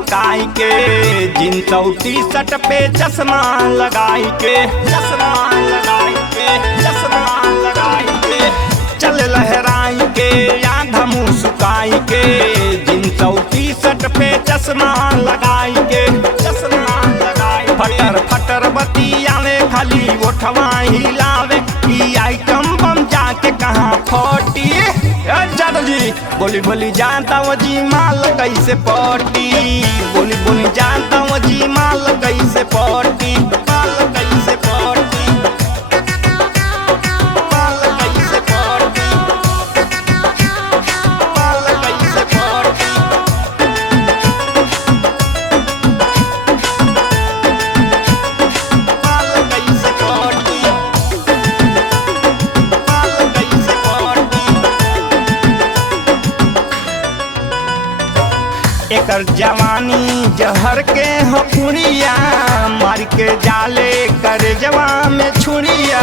मुस्काई के, जींस और टी शर्ट पे चश्मा लगाई के, चश्मा लगाई के, चश्मा लगाई के, चल लहराई के आधा मुस्काई के, जींस और टी शर्ट पे चश्मा लगाई के, चश्मा लगाई। फटर फटर बतियावे खाली ओठवा हिलावे, ई आइटम बम जाके कहाँ फटी। जादव जी बोली बोली जानता वो जी माल कैसे पटी, बोली बोली जानता वो जी माल कैसे पटी, माल कैसे पटी, माल कैसे पटी, माल कैसे पटी। माल कैसे पटी, माल कैसे पटी। एकर जवानी जहर के हफुरिया, मार के जाले कर जवा में छुरिया,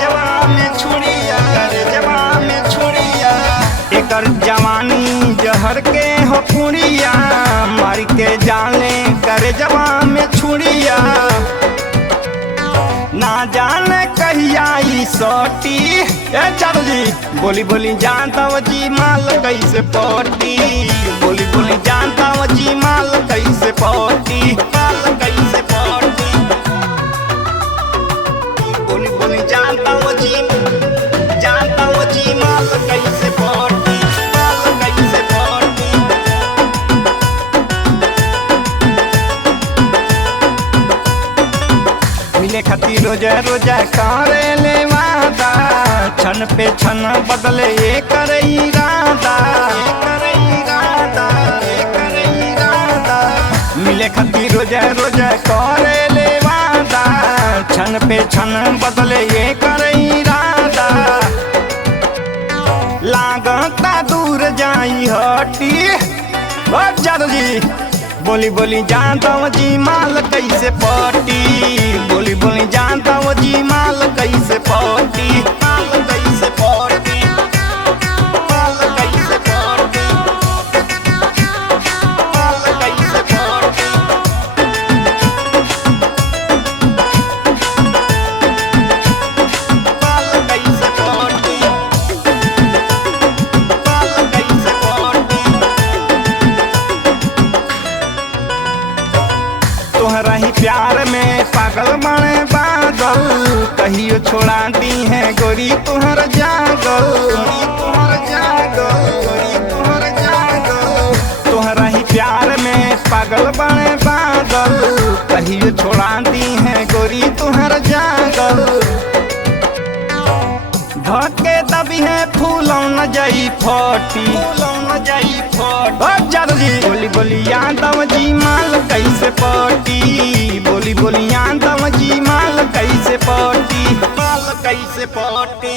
जवा में छुरिया, कर जवा में छुरिया। एकर जवानी जहर के हफुरिया, मार के जाले कर जवा में छुरिया। ना जाने कहिया ई सटी। जादव जी बोली बोली जानता वो जी माल कैसे पटी, बोली बोली जानता वो जी माल कैसे पटी, माल कैसे पटी। बोली बोली जानता वो जी माल कैसे पटी, माल कैसे पटी। मिले खातिर रोजा रोजा करे ले वादा, क्षण पे क्षण बदले ये करे इरादा, ये करे इरादा, ये करे इरादा। मिले खातिर रोजा रोजा करे ले वादा, क्षण पे क्षण बदले ये करे इरादा। लागता दूर जाई हटी। जादव जी बोली बोली जानता वो जी माल कैसे पटी, बोली बोली जानता वो जी माल कैसे पटी, माल कैसे पटी, माल कैसे पटी, माल कैसे पटी। माल कैसे पटी, माल कैसे पटी। तोहरा ही प्यार में पागल बने बादल, कहियो छोड़ा दी है गोरी तुहर जागल, तुहर जागल, गोरी तुहर जागल। तोहरा ही प्यार में पागल बने बादल, कहियो छोड़ा दी है गोरी तुहर जागल। धके दबी है फूलों न जाई फटी, फूलों न जाई फटी। जादव जी बोली बोली यादव जी माल कैसे पटी, बोली बोली यादव जी माल कैसे पटी, माल कैसे पटी।